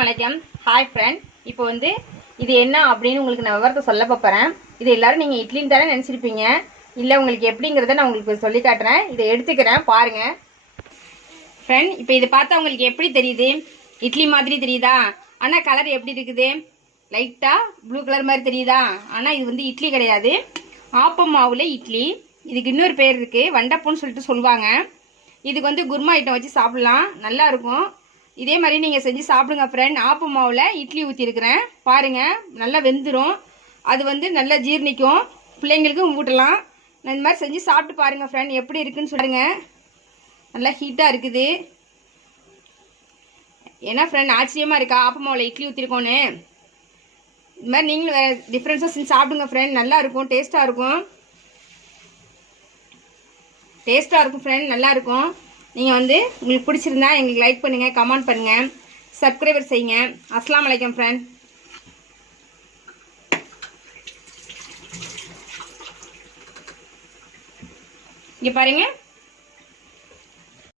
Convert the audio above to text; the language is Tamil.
வணக்கம் ஹாய் ஃப்ரெண்ட் இப்போ வந்து இது என்ன அப்படின்னு உங்களுக்கு நான் விவரத்தை சொல்ல போகிறேன் இது எல்லாரும் நீங்கள் இட்லின்னு தானே நினச்சிருப்பீங்க. இல்லை உங்களுக்கு எப்படிங்கிறத நான் உங்களுக்கு சொல்லி காட்டுறேன். இதை எடுத்துக்கிறேன். பாருங்கள் ஃப்ரெண்ட் இப்போ இதை பார்த்தா உங்களுக்கு எப்படி தெரியுது? இட்லி மாதிரி தெரியுதா? ஆனால் கலர் எப்படி இருக்குது? லைட்டாக ப்ளூ கலர் மாதிரி தெரியுதா? ஆனால் இது வந்து இட்லி கிடையாது. ஆப்பம் மாவில் இட்லி. இதுக்கு இன்னொரு பேர் இருக்குது வண்டப்பூன்னு சொல்லிட்டு சொல்லுவாங்க. இதுக்கு வந்து குருமா ஐட்டம் வச்சு சாப்பிட்லாம். நல்லா இருக்கும். இதே மாதிரி நீங்கள் செஞ்சு சாப்பிடுங்க ஃப்ரெண்ட் ஆப்ப மாவில் இட்லி ஊற்றிருக்கிறேன் பாருங்கள் நல்லா வெந்துடும் அது வந்து நல்லா ஜீர்ணிக்கும். பிள்ளைங்களுக்கும் ஊட்டலாம். நான் இந்த மாதிரி செஞ்சு சாப்பிட்டு பாருங்கள் ஃப்ரெண்ட் எப்படி இருக்குன்னு சொல்லுங்க. நல்லா ஹீட்டாக இருக்குது. ஏன்னா ஃப்ரெண்ட் ஆச்சரியமாக இருக்கா? ஆப்ப மாவில் இட்லி ஊற்றிருக்கோன்னு இது மாதிரி நீங்களும் வேறு டிஃப்ரென்ஸாக செஞ்சு சாப்பிடுங்க ஃப்ரெண்ட் நல்லா இருக்கும் டேஸ்ட்டாக இருக்கும். டேஸ்ட்டாக இருக்கும் ஃப்ரெண்ட் நல்லா இருக்கும். நீங்கள் வந்து உங்களுக்கு பிடிச்சிருந்தா எங்களுக்கு லைக் பண்ணுங்கள் கமெண்ட் பண்ணுங்கள் சப்ஸ்கிரைபர் செய்யுங்க. அஸ்லாம் வலைக்கம் ஃப்ரெண்ட் இங்கே பாருங்கள்